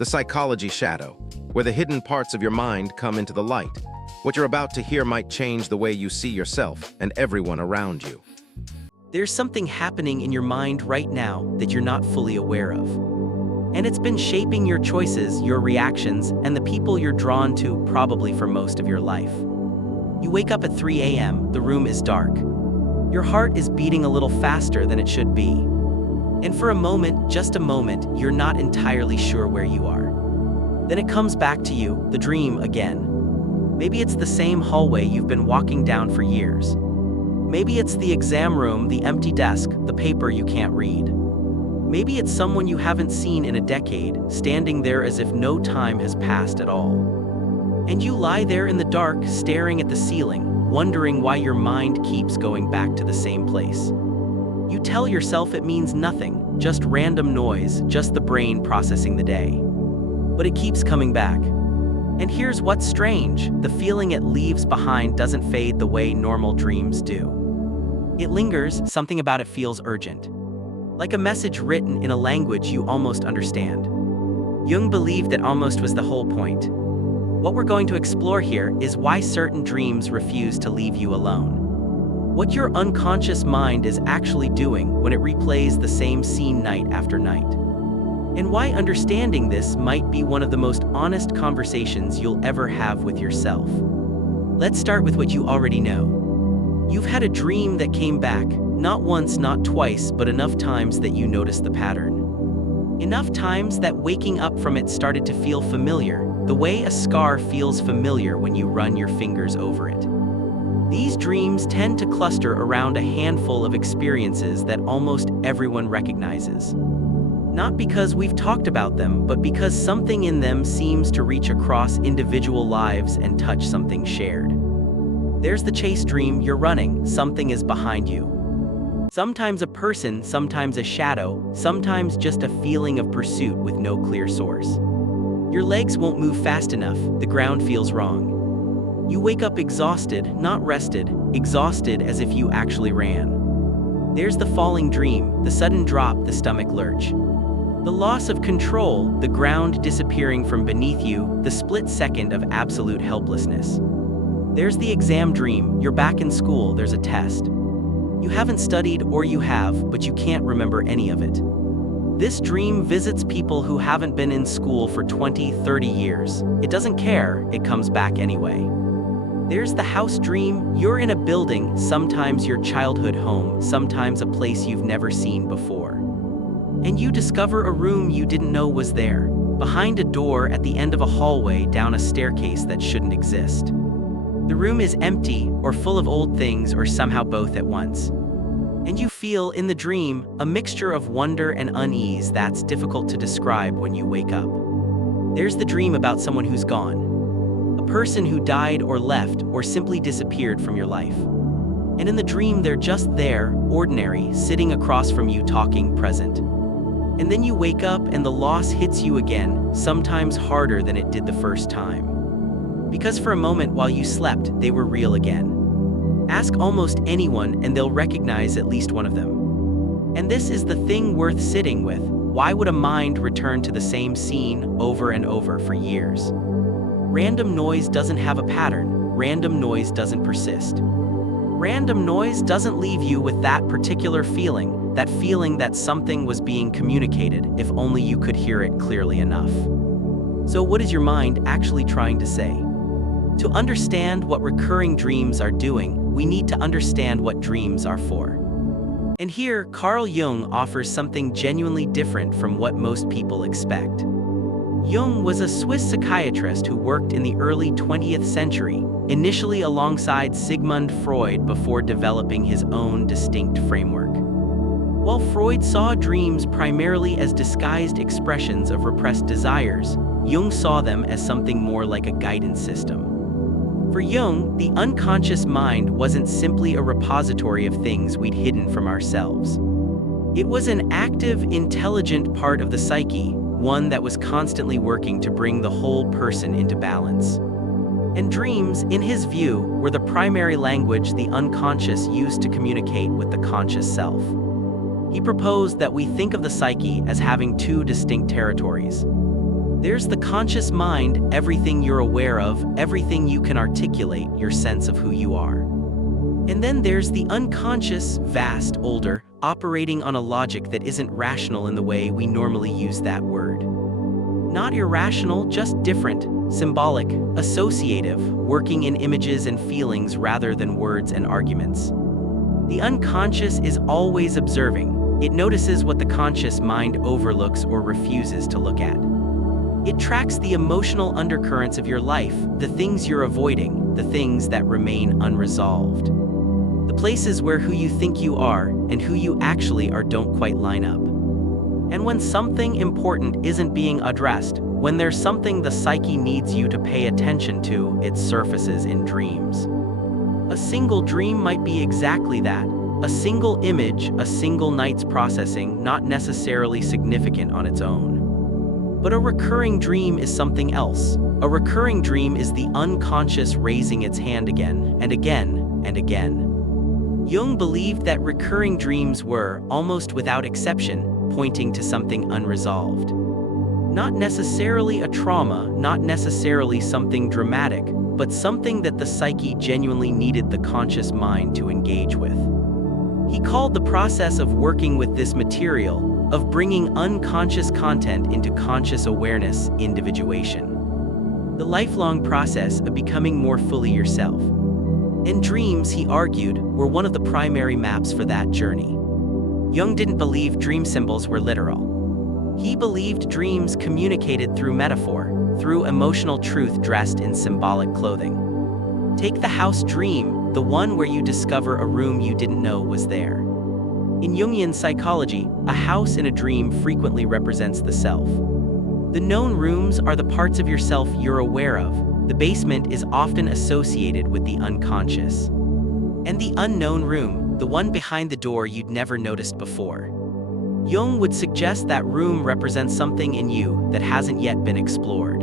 the psychology shadow, where the hidden parts of your mind come into the light. What you're about to hear might change the way you see yourself and everyone around you. There's something happening in your mind right now that you're not fully aware of. And it's been shaping your choices, your reactions, and the people you're drawn to probably for most of your life. You wake up at 3 a.m., the room is dark. Your heart is beating a little faster than it should be. And for a moment, just a moment, you're not entirely sure where you are. Then it comes back to you, the dream again. Maybe it's the same hallway you've been walking down for years. Maybe it's the exam room, the empty desk, the paper you can't read. Maybe it's someone you haven't seen in a decade, standing there as if no time has passed at all. And you lie there in the dark, staring at the ceiling, wondering why your mind keeps going back to the same place. You tell yourself it means nothing, just random noise, just the brain processing the day. But it keeps coming back. And here's what's strange, the feeling it leaves behind doesn't fade the way normal dreams do. It lingers, something about it feels urgent. Like a message written in a language you almost understand. Jung believed that almost was the whole point. What we're going to explore here is why certain dreams refuse to leave you alone. What your unconscious mind is actually doing when it replays the same scene night after night. And why understanding this might be one of the most honest conversations you'll ever have with yourself. Let's start with what you already know. You've had a dream that came back, not once, not twice, but enough times that you noticed the pattern. Enough times that waking up from it started to feel familiar, the way a scar feels familiar when you run your fingers over it. These dreams tend to cluster around a handful of experiences that almost everyone recognizes. Not because we've talked about them, but because something in them seems to reach across individual lives and touch something shared. There's the chase dream, you're running, something is behind you. Sometimes a person, sometimes a shadow, sometimes just a feeling of pursuit with no clear source. Your legs won't move fast enough, the ground feels wrong. You wake up exhausted, not rested, exhausted as if you actually ran. There's the falling dream, the sudden drop, the stomach lurch. The loss of control, the ground disappearing from beneath you, the split second of absolute helplessness. There's the exam dream, you're back in school, there's a test. You haven't studied, or you have, but you can't remember any of it. This dream visits people who haven't been in school for 20, 30 years. It doesn't care, it comes back anyway. There's the house dream, you're in a building, sometimes your childhood home, sometimes a place you've never seen before. And you discover a room you didn't know was there, behind a door at the end of a hallway down a staircase that shouldn't exist. The room is empty, or full of old things, or somehow both at once. And you feel, in the dream, a mixture of wonder and unease that's difficult to describe when you wake up. There's the dream about someone who's gone. A person who died or left, or simply disappeared from your life. And in the dream they're just there, ordinary, sitting across from you talking, present. And then you wake up and the loss hits you again, sometimes harder than it did the first time. Because for a moment while you slept, they were real again. Ask almost anyone and they'll recognize at least one of them. And this is the thing worth sitting with. Why would a mind return to the same scene over and over for years? Random noise doesn't have a pattern. Random noise doesn't persist. Random noise doesn't leave you with that particular feeling that something was being communicated, if only you could hear it clearly enough. So what is your mind actually trying to say? To understand what recurring dreams are doing, we need to understand what dreams are for. And here, Carl Jung offers something genuinely different from what most people expect. Jung was a Swiss psychiatrist who worked in the early 20th century, initially alongside Sigmund Freud before developing his own distinct framework. While Freud saw dreams primarily as disguised expressions of repressed desires, Jung saw them as something more like a guidance system. For Jung, the unconscious mind wasn't simply a repository of things we'd hidden from ourselves. It was an active, intelligent part of the psyche, one that was constantly working to bring the whole person into balance. And dreams, in his view, were the primary language the unconscious used to communicate with the conscious self. He proposed that we think of the psyche as having two distinct territories. There's the conscious mind, everything you're aware of, everything you can articulate, your sense of who you are. And then there's the unconscious, vast, older, operating on a logic that isn't rational in the way we normally use that word. Not irrational, just different, symbolic, associative, working in images and feelings rather than words and arguments. The unconscious is always observing. It notices what the conscious mind overlooks or refuses to look at. It tracks the emotional undercurrents of your life, the things you're avoiding, the things that remain unresolved. The places where who you think you are and who you actually are don't quite line up. And when something important isn't being addressed, when there's something the psyche needs you to pay attention to, it surfaces in dreams. A single dream might be exactly that. A single image, a single night's processing, not necessarily significant on its own. But a recurring dream is something else. A recurring dream is the unconscious raising its hand again and again and again. Jung believed that recurring dreams were, almost without exception, pointing to something unresolved. Not necessarily a trauma, not necessarily something dramatic, but something that the psyche genuinely needed the conscious mind to engage with. He called the process of working with this material, of bringing unconscious content into conscious awareness, individuation. The lifelong process of becoming more fully yourself. And dreams, he argued, were one of the primary maps for that journey. Jung didn't believe dream symbols were literal. He believed dreams communicated through metaphor, through emotional truth dressed in symbolic clothing. Take the house dream, the one where you discover a room you didn't know was there. In Jungian psychology, a house in a dream frequently represents the self. The known rooms are the parts of yourself you're aware of. The basement is often associated with the unconscious. And the unknown room, the one behind the door you'd never noticed before. Jung would suggest that room represents something in you that hasn't yet been explored.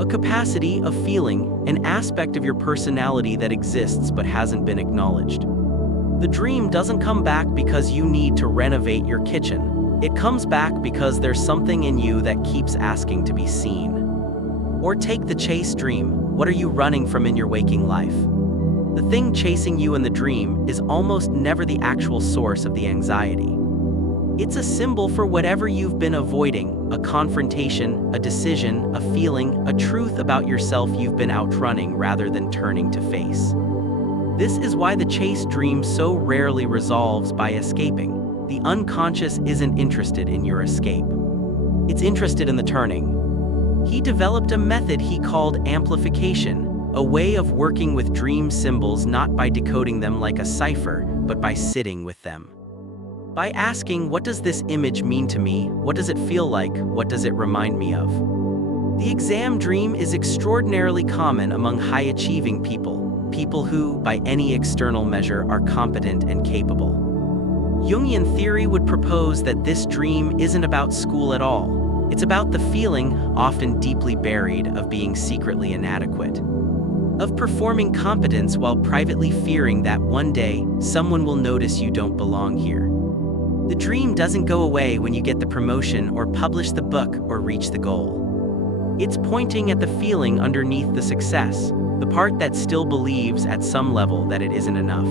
A capacity, a feeling, an aspect of your personality that exists but hasn't been acknowledged. The dream doesn't come back because you need to renovate your kitchen. It comes back because there's something in you that keeps asking to be seen. Or take the chase dream. What are you running from in your waking life? The thing chasing you in the dream is almost never the actual source of the anxiety. It's a symbol for whatever you've been avoiding, a confrontation, a decision, a feeling, a truth about yourself you've been outrunning rather than turning to face. This is why the chase dream so rarely resolves by escaping. The unconscious isn't interested in your escape. It's interested in the turning. He developed a method he called amplification, a way of working with dream symbols not by decoding them like a cipher, but by sitting with them. By asking, what does this image mean to me? What does it feel like? What does it remind me of? The exam dream is extraordinarily common among high-achieving people, people who, by any external measure, are competent and capable. Jungian theory would propose that this dream isn't about school at all. It's about the feeling, often deeply buried, of being secretly inadequate. Of performing competence while privately fearing that one day, someone will notice you don't belong here. The dream doesn't go away when you get the promotion or publish the book or reach the goal. It's pointing at the feeling underneath the success, the part that still believes at some level that it isn't enough.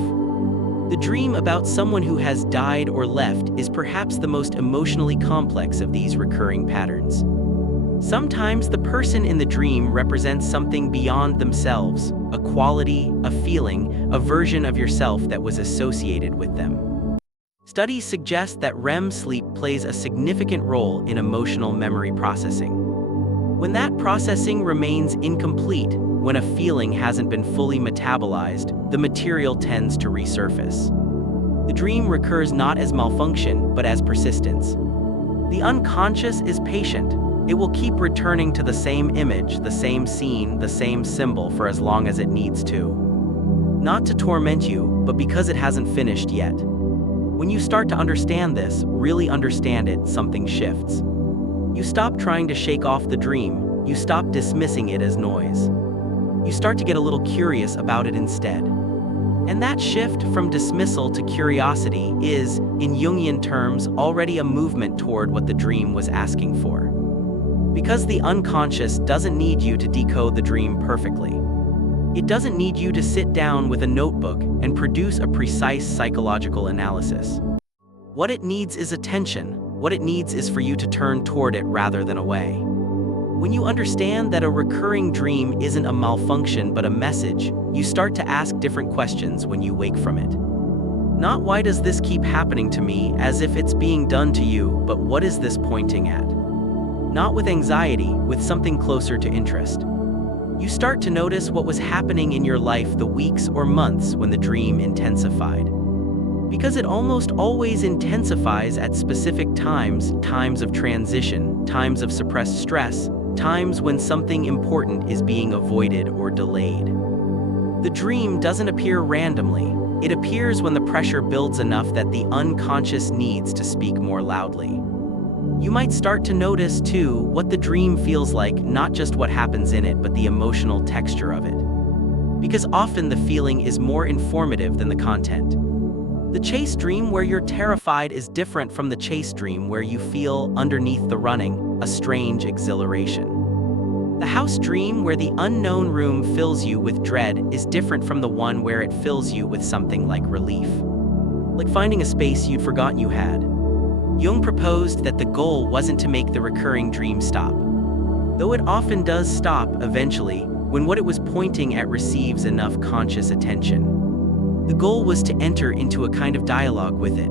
The dream about someone who has died or left is perhaps the most emotionally complex of these recurring patterns. Sometimes the person in the dream represents something beyond themselves, a quality, a feeling, a version of yourself that was associated with them. Studies suggest that REM sleep plays a significant role in emotional memory processing. When that processing remains incomplete, when a feeling hasn't been fully metabolized, the material tends to resurface. The dream recurs not as malfunction, but as persistence. The unconscious is patient. It will keep returning to the same image, the same scene, the same symbol for as long as it needs to. Not to torment you, but because it hasn't finished yet. When you start to understand this, really understand it, something shifts. You stop trying to shake off the dream. You stop dismissing it as noise. You start to get a little curious about it instead. And that shift from dismissal to curiosity is, in Jungian terms, already a movement toward what the dream was asking for. Because the unconscious doesn't need you to decode the dream perfectly. It doesn't need you to sit down with a notebook and produce a precise psychological analysis. What it needs is attention. What it needs is for you to turn toward it rather than away. When you understand that a recurring dream isn't a malfunction but a message, you start to ask different questions when you wake from it. Not why does this keep happening to me as if it's being done to you, but what is this pointing at? Not with anxiety, with something closer to interest. You start to notice what was happening in your life the weeks or months when the dream intensified. Because it almost always intensifies at specific times, times of transition, times of suppressed stress, times when something important is being avoided or delayed. The dream doesn't appear randomly. It appears when the pressure builds enough that the unconscious needs to speak more loudly. You might start to notice, too, what the dream feels like, not just what happens in it, but the emotional texture of it. Because often the feeling is more informative than the content. The chase dream where you're terrified is different from the chase dream where you feel, underneath the running, a strange exhilaration. The house dream where the unknown room fills you with dread is different from the one where it fills you with something like relief. Like finding a space you'd forgotten you had. Jung proposed that the goal wasn't to make the recurring dream stop. Though it often does stop, eventually, when what it was pointing at receives enough conscious attention. The goal was to enter into a kind of dialogue with it.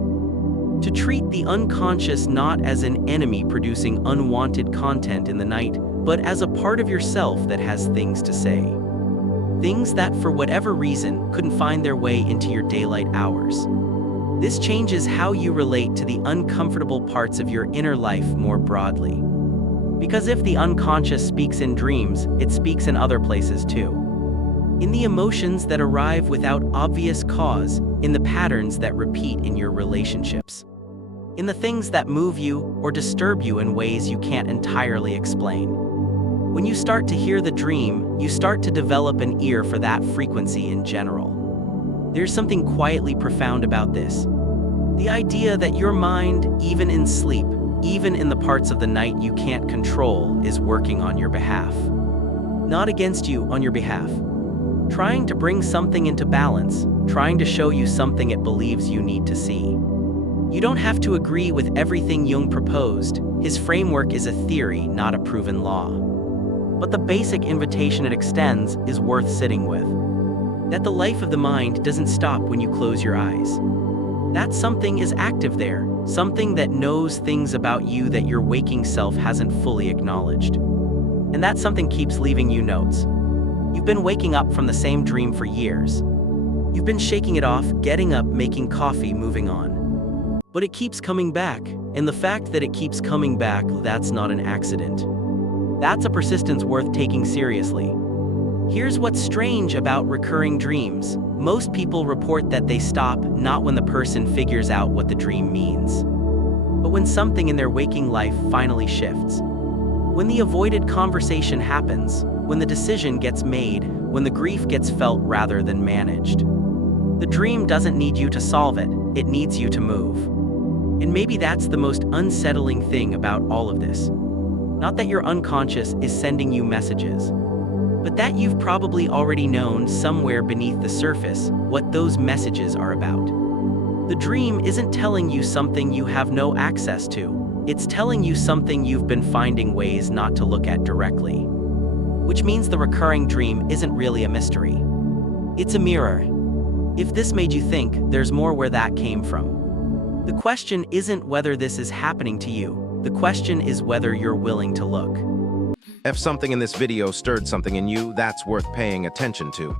To treat the unconscious not as an enemy producing unwanted content in the night, but as a part of yourself that has things to say. Things that, for whatever reason, couldn't find their way into your daylight hours. This changes how you relate to the uncomfortable parts of your inner life more broadly. Because if the unconscious speaks in dreams, it speaks in other places too. In the emotions that arrive without obvious cause, in the patterns that repeat in your relationships. In the things that move you or disturb you in ways you can't entirely explain. When you start to hear the dream, you start to develop an ear for that frequency in general. There's something quietly profound about this. The idea that your mind, even in sleep, even in the parts of the night you can't control, is working on your behalf. Not against you, on your behalf. Trying to bring something into balance, trying to show you something it believes you need to see. You don't have to agree with everything Jung proposed. His framework is a theory, not a proven law. But the basic invitation it extends is worth sitting with. That the life of the mind doesn't stop when you close your eyes. That something is active there, something that knows things about you that your waking self hasn't fully acknowledged. And that something keeps leaving you notes. You've been waking up from the same dream for years. You've been shaking it off, getting up, making coffee, moving on. But it keeps coming back, and the fact that it keeps coming back, that's not an accident. That's a persistence worth taking seriously. Here's what's strange about recurring dreams. Most people report that they stop not when the person figures out what the dream means, but when something in their waking life finally shifts. When the avoided conversation happens, when the decision gets made, when the grief gets felt rather than managed. The dream doesn't need you to solve it, it needs you to move. And maybe that's the most unsettling thing about all of this. Not that your unconscious is sending you messages, but that you've probably already known somewhere beneath the surface what those messages are about. The dream isn't telling you something you have no access to, it's telling you something you've been finding ways not to look at directly. Which means the recurring dream isn't really a mystery. It's a mirror. If this made you think, there's more where that came from. The question isn't whether this is happening to you, the question is whether you're willing to look. If something in this video stirred something in you, that's worth paying attention to.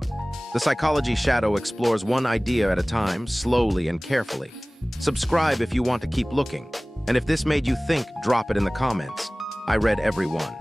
The Psychology Shadow explores one idea at a time, slowly and carefully. Subscribe if you want to keep looking. And if this made you think, drop it in the comments. I read every one.